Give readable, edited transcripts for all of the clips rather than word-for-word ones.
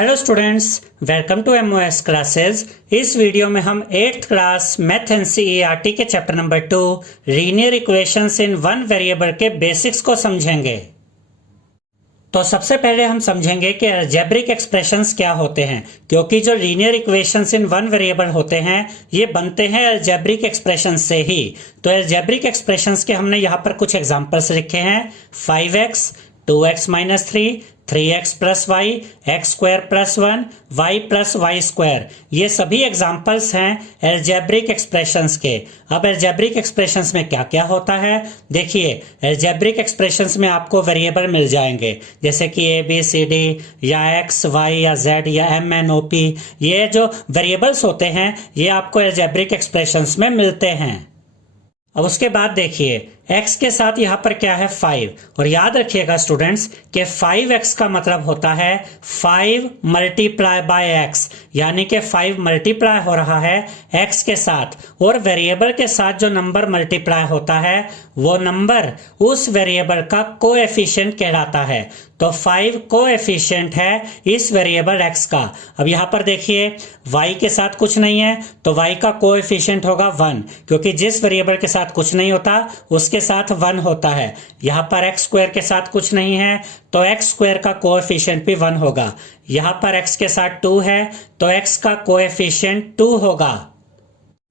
Hello students, welcome to MOS classes. इस video में हम 8th क्लास मैथ एनसीईआरटी के chapter number 2 linear equations in one variable के basics को समझेंगे। तो सबसे पहले हम समझेंगे कि अलजेब्रिक एक्सप्रेशंस क्या होते हैं, क्योंकि जो linear equations in one variable होते हैं ये बनते हैं अलजेब्रिक एक्सप्रेशंस से ही। तो अलजेब्रिक एक्सप्रेशंस के हमने यहाँ पर कुछ एग्जांपल्स लिखे हैं। 5x, 2x minus 3, 3x plus y, x square plus 1, y plus y square, ये सभी एग्जाम्पल्स हैं अलजेब्रिक एक्सप्रेशंस के। अब अलजेब्रिक एक्सप्रेशंस में क्या क्या होता है, देखिए अलजेब्रिक एक्सप्रेशंस में आपको वेरिएबल मिल जाएंगे जैसे कि ए बी सी डी या एक्स वाई या जेड या एम एन ओ पी। ये जो वेरिएबल्स होते हैं ये आपको अलजेब्रिक एक्सप्रेशंस में मिलते हैं। अब उसके बाद देखिए x के साथ यहाँ पर क्या है 5, और याद रखिएगा स्टूडेंट्स कि 5x का मतलब होता है 5 मल्टीप्लाई बाय x, यानी कि 5 मल्टीप्लाई हो रहा है x के साथ, और वेरिएबल के साथ जो नंबर मल्टीप्लाई होता है वो नंबर उस वेरिएबल का कोएफिशिएंट कहलाता है। तो 5 कोएफिशिएंट है इस वेरिएबल x का। अब यहाँ पर देखिए y के साथ कुछ नहीं है तो y का कोएफिशिएंट होगा 1, क्योंकि जिस वेरिएबल के साथ कुछ नहीं होता उसके साथ 1 होता है। यहाँ पर एक्स स्क्वायर के साथ कुछ नहीं है तो एक्स स्क्वायर का कोएफिशिएंट भी 1 होगा। यहाँ पर एक्स के साथ 2 है तो एक्स का कोएफिशिएंट 2 होगा।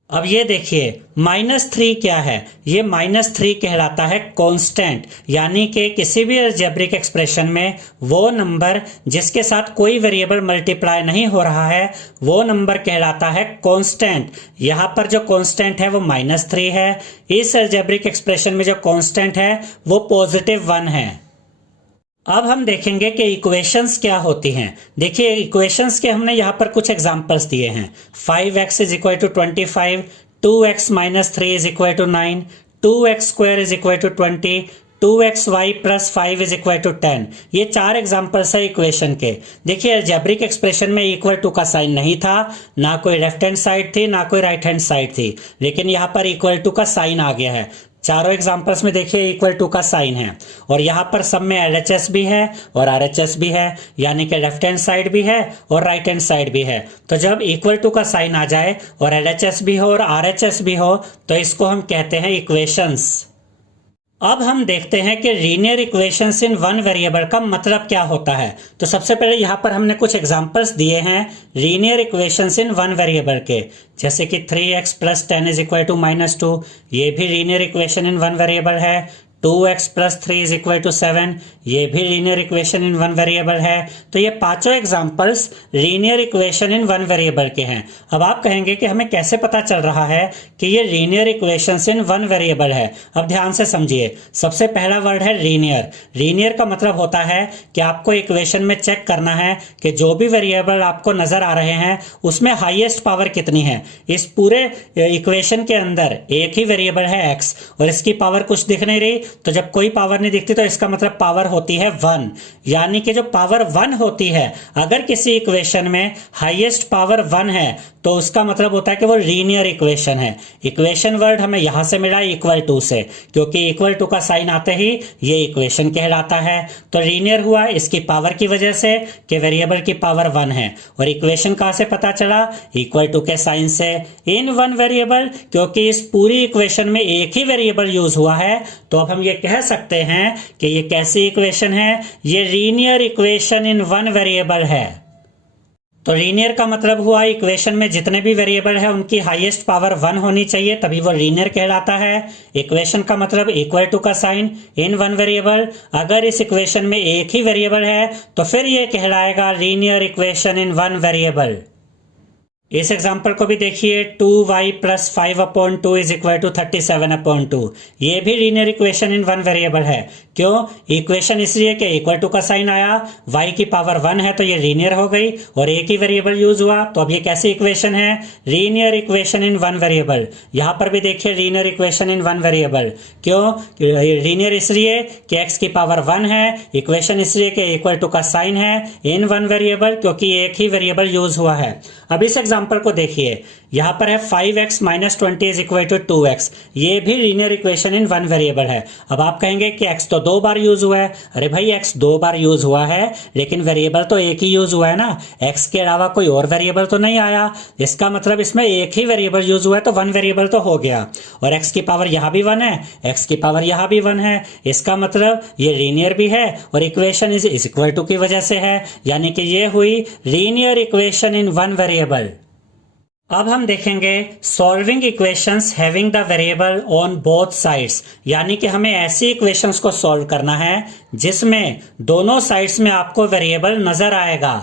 अब ये देखिए -3 क्या है, ये -3 कहलाता है कांस्टेंट, यानी कि किसी भी अलजेब्रिक एक्सप्रेशन में वो नंबर जिसके साथ कोई वेरिएबल मल्टीप्लाई नहीं हो रहा है वो नंबर कहलाता है कांस्टेंट। यहाँ पर जो कांस्टेंट है वो -3 है। इस अलजेब्रिक एक्सप्रेशन में जो कांस्टेंट है वो +1 है। अब हम देखेंगे कि इक्वेशंस क्या होती हैं। देखिए इक्वेशंस के हमने यहाँ पर कुछ एग्जांपल्स दिए हैं। 5x = 25, 2x - 3 = 9, 2x² = 20, 2xy + 5 = 10। ये 4 एग्जांपल्स है इक्वेशन के। देखिए अलजेब्रिक एक्सप्रेशन में इक्वल टू का साइन नहीं था, ना कोई लेफ्ट हैंड साइड थी ना कोई राइट हैंड साइड थी, लेकिन यहाँ पर इक्वल टू का साइन आ गया है। चारों एग्जांपल्स में देखिए इक्वल टू का साइन है, और यहाँ पर सब में LHS भी है और RHS भी है, यानी कि लेफ्ट हैंड साइड भी है और राइट हैंड साइड भी है। तो जब इक्वल टू का साइन आ जाए और LHS भी हो और RHS भी हो तो इसको हम कहते हैं इक्वेशंस। अब हम देखते हैं कि linear equations in one variable का मतलब क्या होता है। तो सबसे पहले यहाँ पर हमने कुछ एग्जांपल्स दिए हैं linear equations in one variable के, जैसे कि 3x + 10 = -2, ये भी linear equation in one variable है। 2x + 3 = 7, ये भी linear equation in one variable है। तो ये पांचों examples linear equation in one variable के हैं। अब आप कहेंगे कि हमें कैसे पता चल रहा है कि ये linear equations in one variable है। अब ध्यान से समझिए, सबसे पहला वर्ड है लीनियर। लीनियर का मतलब होता है कि आपको इक्वेशन में चेक करना है कि जो भी वेरिएबल आपको नजर आ रहे हैं उसमें हाईएस्ट पावर कितनी है। इस पूरे इक्वेशन के अंदर एक ही वेरिएबल है x, और इसकी पावर कुछ दिख नहीं रही, तो जब कोई पावर नहीं दिखती तो इसका मतलब पावर होती है 1, यानी कि जो पावर 1 होती है, अगर किसी इक्वेशन में हाईएस्ट पावर 1 है तो उसका मतलब होता है कि वो लीनियर इक्वेशन है। इक्वेशन वर्ड हमें यहां से मिला इक्वल टू से, क्योंकि इक्वल टू का साइन आते ही ये इक्वेशन कहलाता है। तो लीनियर हुआ इसकी पावर की वजह से कि वेरिएबल की पावर 1 है, और इक्वेशन कहां से पता चला, इक्वल टू के साइन से। इन वन वेरिएबल, क्योंकि इस पूरी इक्वेशन में एक ही वेरिएबल यूज हुआ है, तो अब हम ये कह सकते हैं कि ये कैसी इक्वेशन है, ये linear equation in one variable है। तो लीनियर का मतलब हुआ इक्वेशन में जितने भी वेरिएबल है उनकी हाईएस्ट पावर 1 होनी चाहिए, तभी वो लीनियर कहलाता है। इक्वेशन का मतलब इक्वल टू का साइन इन वन वेरिएबल। अगर इस इक्वेशन में एक ही वेरिएबल है तो फिर ये कहलाएगा linear equation in one variable. इस एग्जांपल को भी देखिए, 2y + 5/2 = 37/2, ये भी linear equation in one variable है। क्यों, इक्वेशन इसलिए कि इक्वल टू का साइन आया, y की पावर 1 है तो ये लीनियर हो गई, और एक ही वेरिएबल यूज हुआ, तो अब ये कैसी इक्वेशन है, linear equation in one variable. यहाँ पर भी देखिए linear equation in one variable. क्यों, लीनियर इसलिए कि x की पावर 1 है, इक्वेशन इसलिए कि इक्वल टू का साइन है, इन वन वेरिएबल क्योंकि एक ही वेरिएबल यूज हुआ है। अब इस एग्जांपल को देखिए, यहाँ पर है 5x - 20 = 2x, ये भी linear equation in one variable है। अब आप कहेंगे कि x तो 2 बार यूज हुआ है। अरे भाई x 2 बार यूज हुआ है लेकिन वेरिएबल तो एक ही यूज हुआ है ना, x के अलावा कोई और वेरिएबल तो नहीं आया। इसका मतलब इसमें एक ही वेरिएबल यूज हुआ है तो 1 वेरिएबल तो हो गया। और x की पावर यहां भी 1 है, x की पावर यहां भी 1 है। इसका मतलब ये लीनियर भी है और इक्वेशन इज इक्वल टू की वजह से है, यानी कि ये हुई लीनियर इक्वेशन इन 1 वेरिएबल। अब हम देखेंगे solving equations having the variable on both sides, यानी कि हमें ऐसी इक्वेशंस को सॉल्व करना है जिसमें दोनों साइड्स में आपको वेरिएबल नजर आएगा।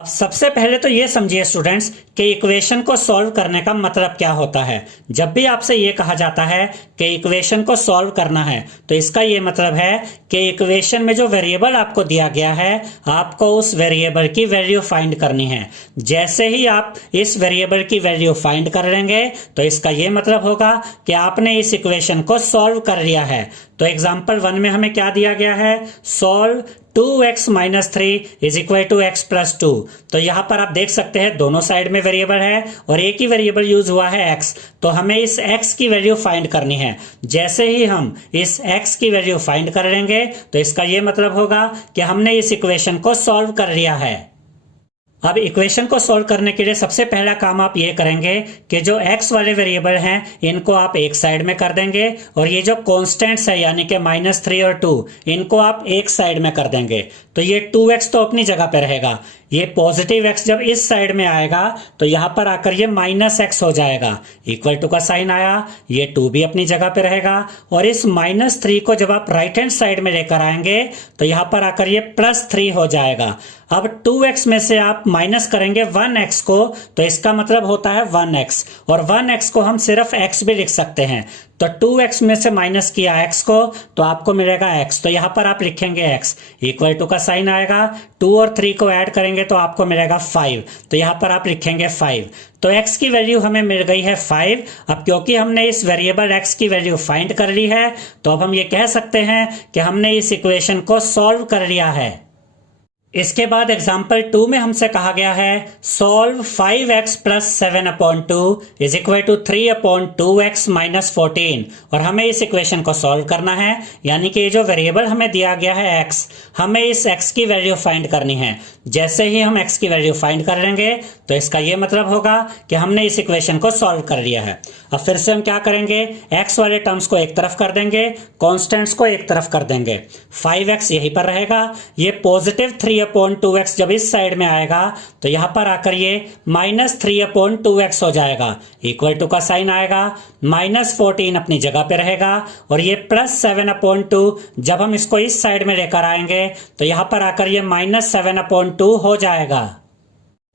अब सबसे पहले तो ये समझिए स्टूडेंट्स कि इक्वेशन को सॉल्व करने का मतलब क्या होता है। जब भी आपसे ये कहा जाता है कि इक्वेशन को सॉल्व करना है तो इसका ये मतलब है कि इक्वेशन में जो वेरिएबल आपको दिया गया है आपको उस वेरिएबल की वैल्यू फाइंड करनी है। जैसे ही आप इस वेरिएबल की वैल्यू फाइंड कर लेंगे तो इसका ये मतलब होगा कि आपने इस इक्वेशन को सॉल्व कर लिया है। तो एग्जाम्पल 1 में हमें क्या दिया गया है, solve 2x - 3 is equal to x + 2। तो यहां पर आप देख सकते हैं दोनों साइड में वेरिएबल है और एक ही वेरिएबल यूज हुआ है x, तो हमें इस x की वैल्यू फाइंड करनी है। जैसे ही हम इस x की वैल्यू फाइंड कर लेंगे तो इसका यह मतलब होगा कि हमने इस इक्वेशन को सॉल्व कर लिया है। अब इक्वेशन को सॉल्व करने के लिए सबसे पहला काम आप ये करेंगे कि जो x वाले वेरिएबल हैं इनको आप एक साइड में कर देंगे और ये जो कॉन्स्टेंट्स है यानी कि -3 और 2 इनको आप एक साइड में कर देंगे। तो ये 2x तो अपनी जगह पे रहेगा, ये पॉजिटिव x जब इस साइड में आएगा तो यहां पर आकर ये -x हो जाएगा, इक्वल टू का साइन आया, ये 2 भी अपनी जगह पे रहेगा। और इस -3 को जब आप राइट हैंड साइड में लेकर आएंगे तो यहां पर आकर ये +3 हो जाएगा। अब 2x में से आप माइनस करेंगे 1x को तो इसका मतलब होता है 1x, और 1x को हम सिर्फ x भी लिख सकते हैं। तो 2x में से माइनस किया x को तो आपको मिलेगा x, तो यहां पर आप लिखेंगे x, इक्वल टू का साइन आएगा, 2 और 3 को ऐड करेंगे तो आपको मिलेगा 5, तो यहां पर आप लिखेंगे 5। तो x की वैल्यू हमें मिल गई है 5। अब क्योंकि हमने इस वेरिएबल x की वैल्यू फाइंड कर ली है तो अब हम ये कह सकते हैं कि हमने इस इक्वेशन को सॉल्व कर लिया है। इसके बाद एग्जाम्पल 2 में हमसे कहा गया है solve 5x + 7/2 is equal to 3/2x - 14, और हमें इस इक्वेशन को सॉल्व करना है, यानी कि जो वेरिएबल हमें दिया गया है x, हमें इस x की वैल्यू फाइंड करनी है। जैसे ही हम x की वैल्यू फाइंड कर लेंगे तो इसका यह मतलब होगा कि हमने इस इक्वेशन को सॉल्व कर लिया है। अब फिर से हम क्या करेंगे, x वाले टर्म्स को एक तरफ कर देंगे, कॉन्स्टेंट्स को एक तरफ कर देंगे। 5x यहीं पर रहेगा, ये पॉजिटिव 3/2x जब इस साइड में आएगा तो यहां पर आकर ये -3/2x हो जाएगा, इक्वल टू का साइन आएगा, -14 अपनी जगह पे रहेगा, और ये +7/2 जब हम इसको इस साइड में लेकर आएंगे तो यहां पर आकर ये -7/2 हो जाएगा।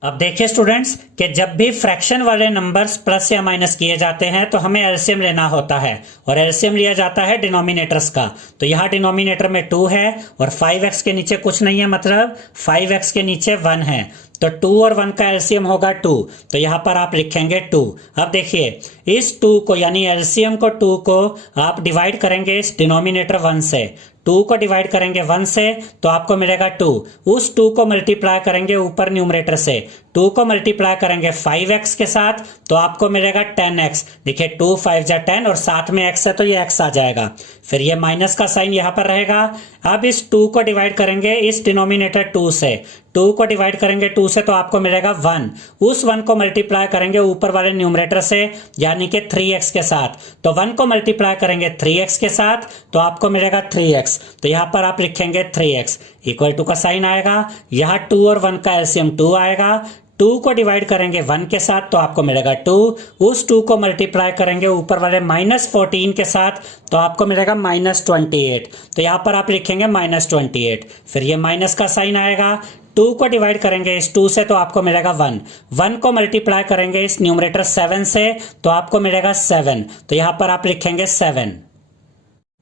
अब देखिए स्टूडेंट्स कि जब भी फ्रैक्शन वाले नंबर्स प्लस या माइनस किए जाते हैं तो हमें एलसीएम लेना होता है, और एलसीएम लिया जाता है डिनोमिनेटर्स का। तो यहाँ डिनोमिनेटर में 2 है और 5x के नीचे कुछ नहीं है, मतलब 5x के नीचे 1 है, तो 2 और 1 का एलसीएम होगा 2, तो यहां पर आप लिखेंगे 2। अब देखिए इस 2 को यानी एलसीएम को 2 को आप डिवाइड करेंगे इस डिनोमिनेटर 1 से, 2 को डिवाइड करेंगे 1 से तो आपको मिलेगा 2, उस 2 को मल्टीप्लाई करेंगे ऊपर न्यूमरेटर से, 2 को मल्टीप्लाई करेंगे 5x के साथ तो आपको मिलेगा 10x। देखिए 2 5 जा 10 और साथ में x है तो ये x आ जाएगा, फिर ये माइनस का साइन यहां पर रहेगा। अब इस 2 को डिवाइड करेंगे इस डिनोमिनेटर 2 से, 2 को डिवाइड करेंगे 2 से तो आपको मिलेगा 1, उस 1 को मल्टीप्लाई करेंगे ऊपर वाले न्यूमरेटर से यानी कि 3x के साथ, तो 1 को मल्टीप्लाई करेंगे 3x के साथ तो आपको मिलेगा 3x, तो यहां पर आप लिखेंगे 3x, इक्वल टू का साइन आएगा, यहां 2 और 1 का एलसीएम 2 आएगा, 2 को डिवाइड करेंगे 1 के साथ तो आपको मिलेगा 2, उस 2 को मल्टीप्लाई करेंगे ऊपर वाले -14 के साथ तो आपको मिलेगा -28, तो यहां पर आप लिखेंगे -28, फिर ये माइनस का साइन आएगा, 2 को डिवाइड करेंगे इस 2 से तो आपको मिलेगा 1, 1 को मल्टीप्लाई करेंगे इस न्यूमरेटर 7 से तो आपको मिलेगा 7, तो यहां पर आप लिखेंगे 7।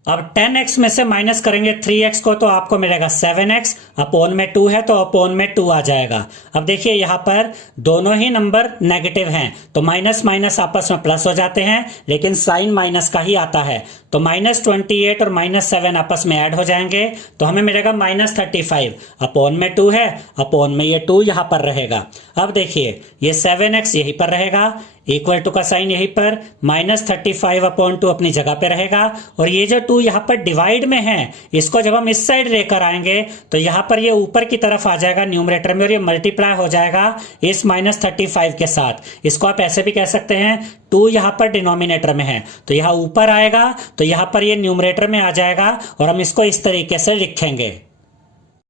अब 10x में से माइनस करेंगे 3x को तो आपको मिलेगा 7x, अपोन में 2 है तो अपोन में 2 आ जाएगा। अब देखिए यहाँ पर दोनों ही नंबर नेगेटिव हैं तो माइनस माइनस आपस में प्लस हो जाते हैं, लेकिन साइन माइनस का ही आता है, तो -28 और -7 आपस में ऐड हो जाएंगे तो हमें मिलेगा -35। अपॉन में 2 है, अपॉन में ये 2 यहां पर रहेगा। अब देखिए ये 7x यहीं पर रहेगा, इक्वल टू का साइन यहीं पर, -35/2 अपनी जगह पे रहेगा, और ये जो 2 यहां पर डिवाइड में है इसको जब हम इस साइड लेकर आएंगे तो यहां पर ये ऊपर की तरफ आ जाएगा न्यूमरेटर में, और ये मल्टीप्लाई हो जाएगा इस -35 के साथ। इसको आप ऐसे भी कह सकते हैं 2 यहां पर डिनोमिनेटर में है तो यहां ऊपर आएगा तो यहां पर ये न्यूमरेटर में आ जाएगा, और हम इसको इस तरीके से लिखेंगे।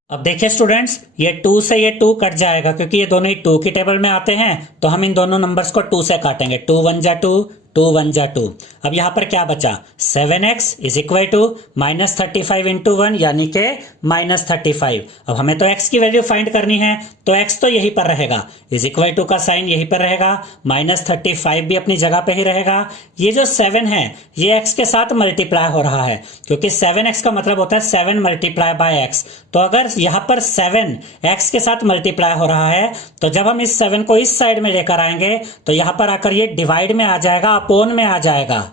अब देखिए स्टूडेंट्स, ये 2 से ये 2 कट जाएगा क्योंकि ये दोनों ही 2 की टेबल में आते हैं, तो हम इन दोनों नंबर्स को 2 से काटेंगे। 2 1 जा 2, 2 1 जा 2। अब यहां पर क्या बचा, 7x is equal to -35 into 1 यानी के -35। अब हमें तो x की वैल्यू फाइंड करनी है तो x तो यहीं पर रहेगा, इज इक्वल टू का साइन यहीं पर रहेगा, -35 भी अपनी जगह पे ही रहेगा। ये जो 7 है ये x के साथ मल्टीप्लाई हो रहा है क्योंकि 7x का मतलब होता है 7 मल्टीप्लाई बाय x। तो अगर यहां पर 7 x के साथ मल्टीप्लाई हो रहा है तो जब हम इस 7 को इस साइड में लेकर आएंगे तो यहां पर आकर ये डिवाइड में आ जाएगा, अपोन में आ जाएगा।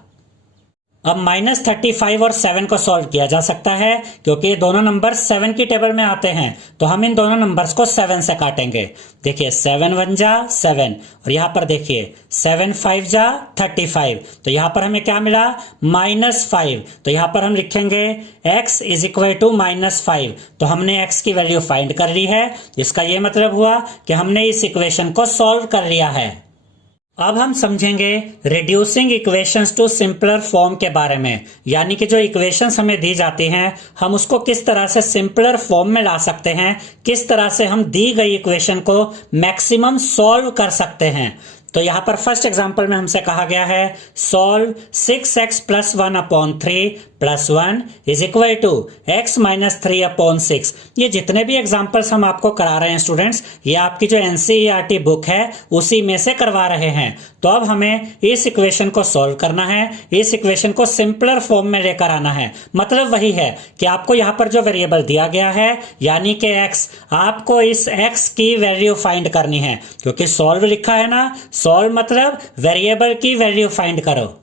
अब -35 और 7 को सॉल्व किया जा सकता है क्योंकि ये दोनों नंबर 7 की टेबल में आते हैं, तो हम इन दोनों नंबर्स को 7 से काटेंगे। देखिए 7 1 जा 7, और यहां पर देखिए 7 5 जा 35, तो यहां पर हमें क्या मिला, -5। तो यहां पर हम लिखेंगे x इज इक्वल टू -5। तो हमने x की वैल्यू फाइंड कर ली है, इसका यह मतलब हुआ कि हमने इस इक्वेशन को सॉल्व कर लिया है। अब हम समझेंगे reducing equations to simpler form के बारे में, यानी कि जो इक्वेशंस हमें दी जाती हैं हम उसको किस तरह से सिंपलर फॉर्म में ला सकते हैं, किस तरह से हम दी गई इक्वेशन को मैक्सिमम सॉल्व कर सकते हैं। तो यहां पर फर्स्ट एग्जांपल में हमसे कहा गया है solve 6x + 1/3 + 1 is equal to x - 3/6। ये जितने भी एग्जांपल्स हम आपको करा रहे हैं स्टूडेंट्स, ये आपकी जो एनसीईआरटी बुक है उसी में से करवा रहे हैं। तो अब हमें इस इक्वेशन को सॉल्व करना है, इस इक्वेशन को सिंपलर फॉर्म में लेकर आना है। मतलब वही है कि आपको यहां पर जो वेरिएबल दिया गया है यानी कि x, आपको इस x की वैल्यू फाइंड करनी है, क्योंकि सॉल्व लिखा है ना, सॉल्व मतलब वेरिएबल की वैल्यू फाइंड करो।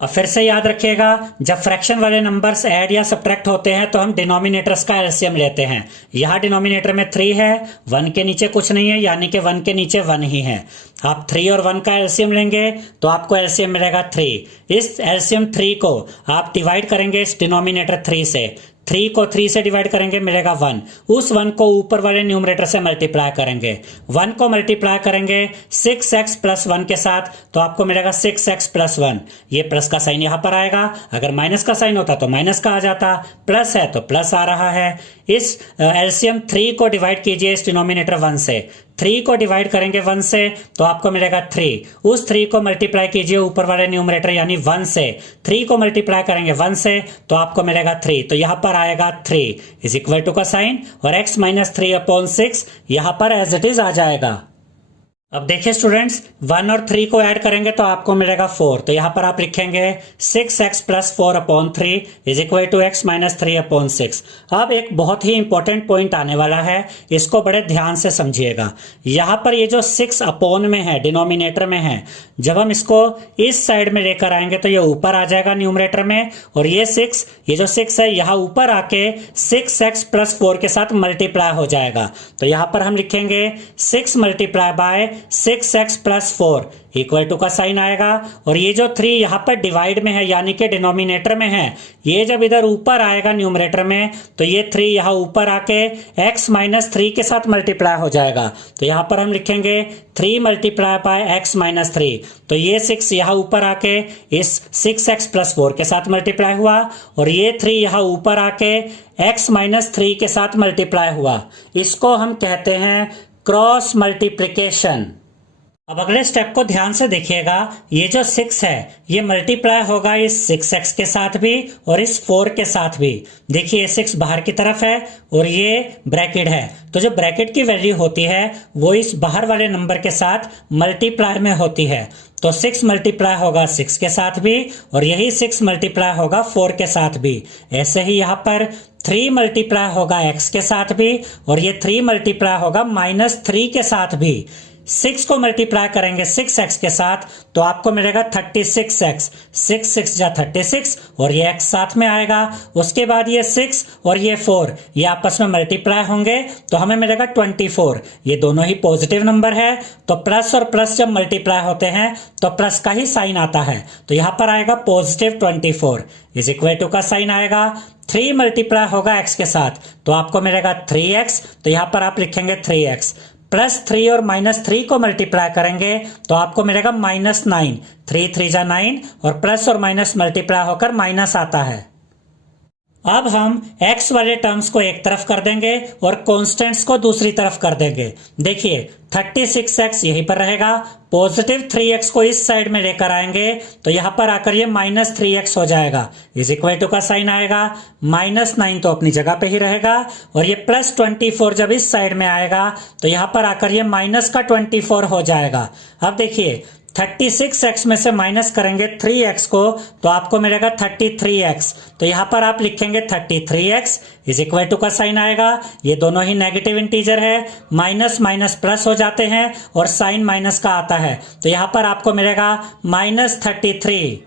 अब फिर से याद रखिएगा, जब फ्रैक्शन वाले नंबर्स ऐड या सब्ट्रैक्ट होते हैं तो हम डिनोमिनेटर्स का एलसीएम लेते हैं। यहां डिनोमिनेटर में 3 है, 1 के नीचे कुछ नहीं है यानी कि 1 के नीचे 1 ही है। आप 3 और 1 का एलसीएम लेंगे तो आपको एलसीएम मिलेगा 3। इस एलसीएम 3 को आप डिवाइड करेंगे इस डिनोमिनेटर 3 से, 3 को 3 से डिवाइड करेंगे मिलेगा 1। उस 1 को ऊपर वाले न्यूमरेटर से मल्टीप्लाई करेंगे, 1 को मल्टीप्लाई करेंगे 6x + 1 के साथ तो आपको मिलेगा 6x + 1। ये प्लस का साइन यहां पर आएगा, अगर माइनस का साइन होता तो माइनस का आ जाता, प्लस है तो प्लस आ रहा है। इस एलसीएम 3 को डिवाइड कीजिए इस डिनोमिनेटर 1 से, 3 को डिवाइड करेंगे 1 से तो आपको मिलेगा 3। उस 3 को मल्टीप्लाई कीजिए ऊपर वाले न्यूमरेटर यानी 1 से, 3 को मल्टीप्लाई करेंगे 1 से तो आपको मिलेगा 3। तो यहां पर आएगा 3 इज इक्वल टू का साइन, और x - 3/6 यहां पर एज इट इज आ जाएगा। अब देखिए स्टूडेंट्स, 1 और 3 को ऐड करेंगे तो आपको मिलेगा 4। तो यहां पर आप लिखेंगे 6x + 4/3 is equal to x - 3/6। अब एक बहुत ही इंपॉर्टेंट पॉइंट आने वाला है, इसको बड़े ध्यान से समझिएगा। यहां पर ये जो 6 अपॉन में है, डिनोमिनेटर में है, जब हम इसको इस साइड में लेकर आएंगे तो ये ऊपर आ जाएगा न्यूमरेटर में, और ये 6, ये जो 6 है यहां ऊपर आके 6x + 4 के साथ मल्टीप्लाई हो जाएगा। तो यहां पर हम लिखेंगे 6 × बाय 6x + 4 इक्वल टू का साइन आएगा, और ये जो 3 यहां पर डिवाइड में है यानी कि डिनोमिनेटर में है, ये जब इधर ऊपर आएगा न्यूमरेटर में तो ये 3 यहां ऊपर आके x - 3 के साथ मल्टीप्लाई हो जाएगा। तो यहां पर हम लिखेंगे 3 × बाय x - 3। तो ये 6 यहां ऊपर आके इस 6x + 4 के साथ मल्टीप्लाई हुआ, और ये 3 यहां ऊपर आके x - 3 के साथ मल्टीप्लाई हुआ। इसको हम कहते हैं क्रॉस मल्टीप्लिकेशन। अब अगले स्टेप को ध्यान से देखिएगा, ये जो 6 है ये मल्टीप्लाई होगा इस 6x के साथ भी और इस 4 के साथ भी। देखिए 6 बाहर की तरफ है और ये ब्रैकेट है, तो जो ब्रैकेट की वैल्यू होती है वो इस बाहर वाले नंबर के साथ मल्टीप्लाई में होती है। तो 6 मल्टीप्लाई होगा 6 के साथ भी, और यही 6 मल्टीप्लाई होगा 4 के साथ भी। ऐसे ही यहाँ पर 3 मल्टीप्लाई होगा x के साथ भी, और ये 3 मल्टीप्लाई होगा -3 के साथ भी। 6 को मल्टीप्लाई करेंगे 6x के साथ तो आपको मिलेगा 36x। 6 6 जा 36 और ये x साथ में आएगा। उसके बाद ये 6 और ये 4 ये आपस में मल्टीप्लाई होंगे तो हमें मिलेगा 24। ये दोनों ही पॉजिटिव नंबर है तो प्लस और प्लस जब मल्टीप्लाई होते हैं तो प्लस का ही साइन आता है। तो यहां पर आएगा पॉजिटिव 24 इज इक्वल टू का साइन आएगा 3 मल्टीप्लाई होगा x के साथ तो आपको मिलेगा 3x। तो यहां पर आप लिखेंगे 3x प्लस 3 और -3 को मल्टीप्लाई करेंगे तो आपको मिलेगा -9। 3 3 जा 9 और प्लस और माइनस मल्टीप्लाई होकर माइनस आता है। अब हम x वाले टर्म्स को एक तरफ कर देंगे और कॉन्स्टेंट्स को दूसरी तरफ कर देंगे। देखिए 36x यहीं पर रहेगा, पॉजिटिव 3x को इस साइड में लेकर आएंगे तो यहां पर आकर ये -3x हो जाएगा इज इक्वल टू का साइन आएगा। -9 तो अपनी जगह पे ही रहेगा और ये +24 जब इस साइड में आएगा तो यहां पर आकर ये -24 हो जाएगा। अब देखिए 36x में से माइनस करेंगे 3x को तो आपको मिलेगा 33x। तो यहां पर आप लिखेंगे 33x इज इक्वल टू का साइन आएगा। ये दोनों ही नेगेटिव इंटीजर है, माइनस माइनस प्लस हो जाते हैं और साइन माइनस का आता है तो यहां पर आपको मिलेगा -33।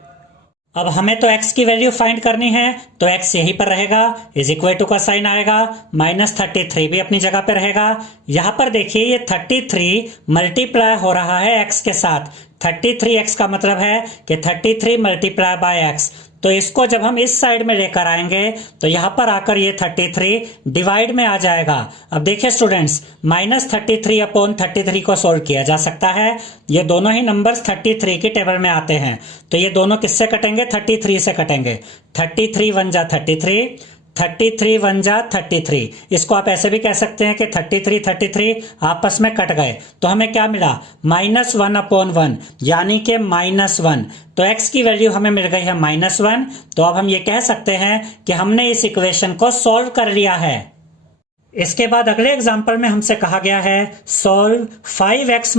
अब हमें तो x की वैल्यू फाइंड करनी है तो x यहीं पर रहेगा इज इक्वल टू का साइन आएगा। -33 भी अपनी जगह पे रहेगा। यहां पर देखिए ये 33 मल्टीप्लाई हो रहा है x के साथ। 33x का मतलब है कि 33 मल्टीप्लाई बाय x। तो इसको जब हम इस साइड में लेकर आएंगे तो यहां पर आकर ये 33 डिवाइड में आ जाएगा। अब देखिए स्टूडेंट्स -33/33 को सोल्व किया जा सकता है। ये दोनों ही नंबर्स 33 की टेबल में आते हैं तो ये दोनों किससे कटेंगे 33 से कटेंगे। 33 1 जा 33, 33 1 जा 33। इसको आप ऐसे भी कह सकते हैं कि 33 आपस में कट गए तो हमें क्या मिला -1/1 यानी कि -1। तो x की वैल्यू हमें मिल गई है -1। तो अब हम ये कह सकते हैं कि हमने इस इक्वेशन को सॉल्व कर लिया है। इसके बाद अगले एग्जांपल में हमसे कहा गया है solve 5x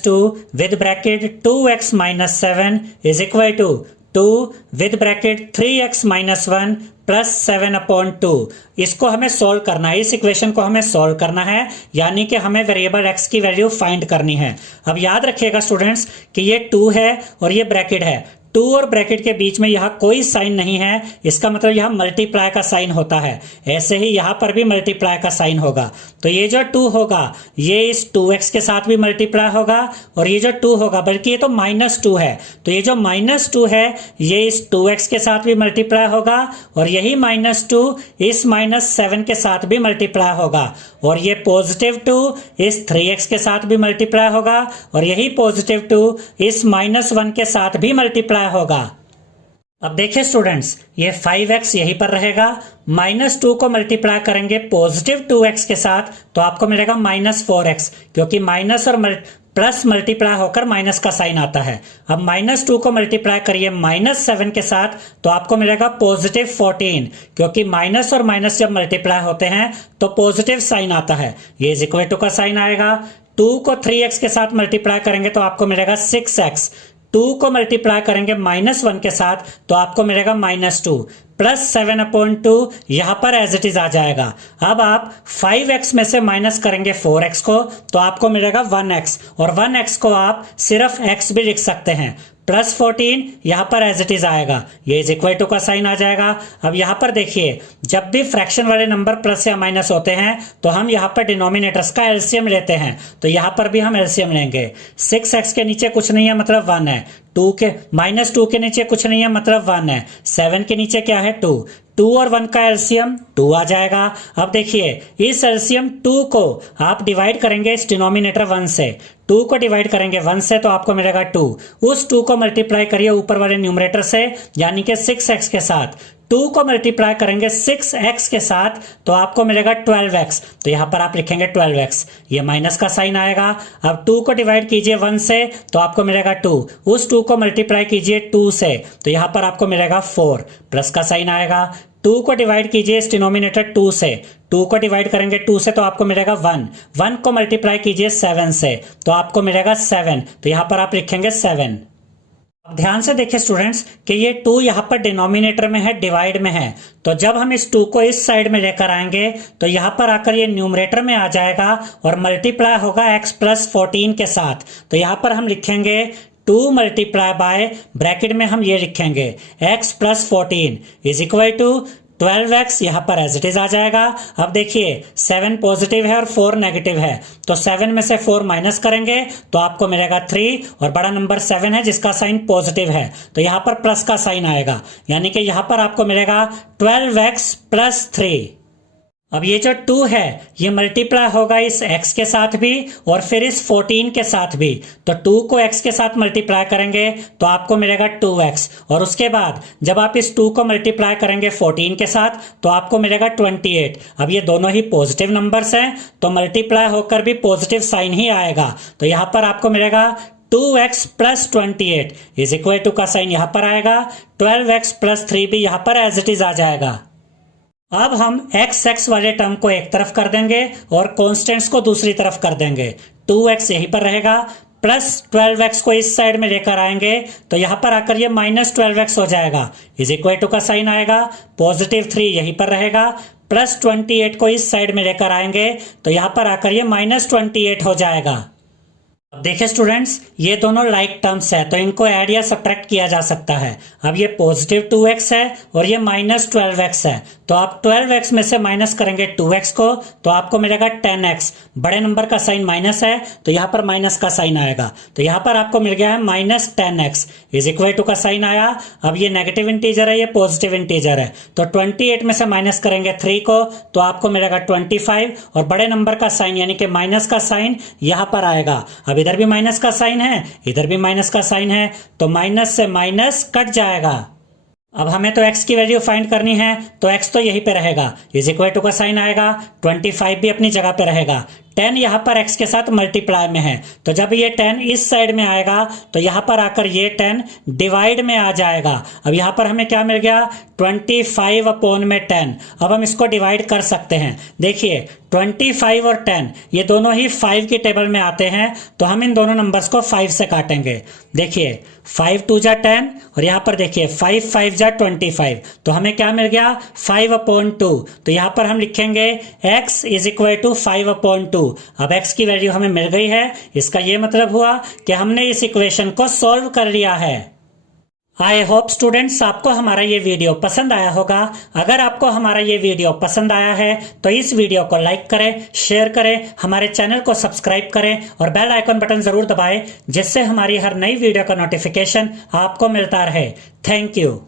- 2 with bracket 2x - 7 is equal to 2 with bracket 3x - 1 plus 7/2। इसको हमें सोल्व करना है, इस इक्वेशन को हमें सोल्व करना है यानी कि हमें वेरिएबल x की वैल्यू फाइंड करनी है। अब याद रखिएगा स्टूडेंट्स कि ये 2 है और ये ब्रैकेट है। 2 और ब्रैकेट के बीच में यहाँ कोई साइन नहीं है, इसका मतलब यहाँ मल्टीप्लाई का साइन होता है। ऐसे ही यहाँ पर भी मल्टीप्लाई का साइन होगा तो ये जो 2 होगा ये इस 2x के साथ भी मल्टीप्लाई होगा और ये जो 2 होगा बल्कि ये तो -2 है तो ये जो -2 है ये इस 2x के साथ भी मल्टीप्लाई होगा और यही -2 इस -7 के साथ भी मल्टीप्लाई होगा और ये +2 इस 3x के साथ भी मल्टीप्लाई होगा और यही +2 इस -1 के साथ भी मल्टीप्लाई होगा। अब देखिए स्टूडेंट्स ये 5x यहीं पर रहेगा, -2 को मल्टीप्लाई करेंगे +2x के साथ तो आपको मिलेगा -4x क्योंकि माइनस और प्लस मल्टीप्लाई होकर माइनस का साइन आता है। अब -2 को मल्टीप्लाई करिए -7 के साथ तो आपको मिलेगा +14 क्योंकि माइनस और माइनस जब मल्टीप्लाई होते हैं तो पॉजिटिव साइन आता है। ये इज इक्वल टू का साइन आएगा। 2 को 3x के साथ मल्टीप्लाई करेंगे तो आपको मिलेगा 6x। 2 को मल्टीप्लाई करेंगे -1 के साथ तो आपको मिलेगा -2 प्लस 7/2 यहां पर एज इट इज आ जाएगा। अब आप 5x में से माइनस करेंगे 4x को तो आपको मिलेगा 1x और 1x को आप सिर्फ x भी लिख सकते हैं। +14 यहां पर एज इट इज आएगा, ये इज इक्वल टू का साइन आ जाएगा। अब यहां पर देखिए जब भी फ्रैक्शन वाले नंबर प्लस या माइनस होते हैं तो हम यहां पर डिनोमिनेटर्स का एलसीएम लेते हैं तो यहां पर भी हम एलसीएम लेंगे। 6x के नीचे कुछ नहीं है मतलब 1 है, -2 के नीचे कुछ नहीं है मतलब 1 है, 7 के नीचे क्या है 2 और 1 का एलसीएम 2 आ जाएगा। अब देखिए इस एलसीएम 2 को आप डिवाइड करेंगे इस डिनोमिनेटर 1 से, 2 को डिवाइड करेंगे 1 से तो आपको मिलेगा 2। उस 2 को मल्टीप्लाई करिए ऊपर वाले न्यूमरेटर से यानी कि 6x के साथ। 2 को मल्टीप्लाई करेंगे 6x के साथ तो आपको मिलेगा 12x तो यहां पर आप लिखेंगे 12x, ये माइनस का साइन आएगा। अब 2 को डिवाइड कीजिए 1 से तो आपको मिलेगा 2, उस 2 को मल्टीप्लाई कीजिए 2 से तो यहां पर आपको मिलेगा 4 प्लस का साइन आएगा। 2 को डिवाइड कीजिए इस डिनोमिनेटर 2 से, 2 को डिवाइड करेंगे 2 से तो आपको मिलेगा 1 को मल्टीप्लाई कीजिए 7 से तो आपको मिलेगा 7 तो यहां पर आप लिखेंगे 7। अब ध्यान से देखिए स्टूडेंट्स कि ये 2 यहाँ पर डिनोमिनेटर में है, डिवाइड में है। तो जब हम इस 2 को इस साइड में लेकर आएंगे तो यहाँ पर आकर ये न्यूमरेटर में आ जाएगा और मल्टीप्लाई होगा x प्लस 14 के साथ। तो यहाँ पर हम लिखेंगे 2 मल्टीप्लाई बाय, ब्रैकेट में हम ये लिखेंगे x plus 14 is equal to 12x, यहाँ पर एज इट इज आ जाएगा। अब देखिए 7 पॉजिटिव है और 4 नेगेटिव है, तो 7 में से 4 माइनस करेंगे तो आपको मिलेगा 3 और बड़ा नंबर 7 है जिसका साइन पॉजिटिव है, तो यहाँ पर प्लस का साइन आएगा, यानी कि यहाँ पर आपको मिलेगा 12x प्लस 3। अब ये जो 2 है ये मल्टीप्लाई होगा इस x के साथ भी और फिर इस 14 के साथ भी। तो 2 को x के साथ मल्टीप्लाई करेंगे तो आपको मिलेगा 2x, और उसके बाद जब आप इस 2 को मल्टीप्लाई करेंगे 14 के साथ तो आपको मिलेगा 28। अब ये दोनों ही पॉजिटिव नंबर्स हैं तो मल्टीप्लाई होकर भी पॉजिटिव साइन ही आएगा, तो यहाँ पर आपको मिलेगा 2x plus 28 is equal to का साइन यहाँ पर आएगा, 12x प्लस 3 भी यहाँ पर एज इट इज आ जाएगा। अब हम x वाले टर्म को एक तरफ कर देंगे और कॉन्स्टेंट्स को दूसरी तरफ कर देंगे। 2x यहीं पर रहेगा, प्लस 12x को इस साइड में लेकर आएंगे तो यहां पर आकर ये माइनस 12x हो जाएगा, इज इक्वल टू का साइन आएगा, पॉजिटिव 3 यहीं पर रहेगा, प्लस 28 को इस साइड में लेकर आएंगे तो यहां पर आकर ये माइनस 28 हो जाएगा। अब देखिए स्टूडेंट्स ये दोनों लाइक टर्म्स है तो इनको ऐड या सब्ट्रैक्ट किया जा सकता है। अब ये पॉजिटिव 2x है और ये माइनस 12x है, तो आप 12x में से माइनस करेंगे 2x को तो आपको मिलेगा 10x। बड़े नंबर का साइन माइनस है तो यहाँ पर माइनस का साइन आएगा, तो यहाँ पर आपको मिल गया है minus 10x is equal to का साइन आया। अब ये नेगेटिव इंटीजर है, ये पॉजिटिव इंटीजर है, तो 28 में से माइनस करेंगे 3 को तो आपको मिलेगा 25 और बड़े नंबर का साइन यानी कि माइनस का साइन यहाँ पर आएगा। अब इधर भी माइनस का साइन है, इधर भी माइनस का साइन है, तो माइनस से माइनस कट जाएगा। अब हमें तो x की वैल्यू फाइंड करनी है तो x तो यहीं पे रहेगा, इज इक्वल टू का साइन आएगा, 25 भी अपनी जगह पे रहेगा, 10 यहाँ पर x के साथ मल्टीप्लाई में है, तो जब ये 10 इस साइड में आएगा तो यहाँ पर आकर ये 10 डिवाइड में आ जाएगा। अब यहाँ पर हमें क्या मिल गया 25 अपॉन में 10। अब हम इसको डिवाइड कर सकते हैं, देखिए 25 और 10 ये दोनों ही 5 की टेबल में आते हैं, तो हम इन दोनों नंबर्स को 5 से काटेंगे। देखिए 5 2 जा 10 और यहाँ पर देखिए 5 5 जा 25, तो हमें क्या मिल गया 5 अपॉन 2। तो यहाँ पर हम लिखेंगे x is equal to 5 upon 2। अब x की वैल्यू हमें मिल गई है, इसका ये मतलब हुआ कि हमने इस इक्वेशन को सॉल्व कर लिया है। आई होप स्टूडेंट्स आपको हमारा ये वीडियो पसंद आया होगा। अगर आपको हमारा ये वीडियो पसंद आया है तो इस वीडियो को लाइक करें, शेयर करें, हमारे चैनल को सब्सक्राइब करें और बेल आइकन बटन जरूर दबाएं जिससे हमारी हर नई वीडियो का नोटिफिकेशन आपको मिलता रहे। Thank you.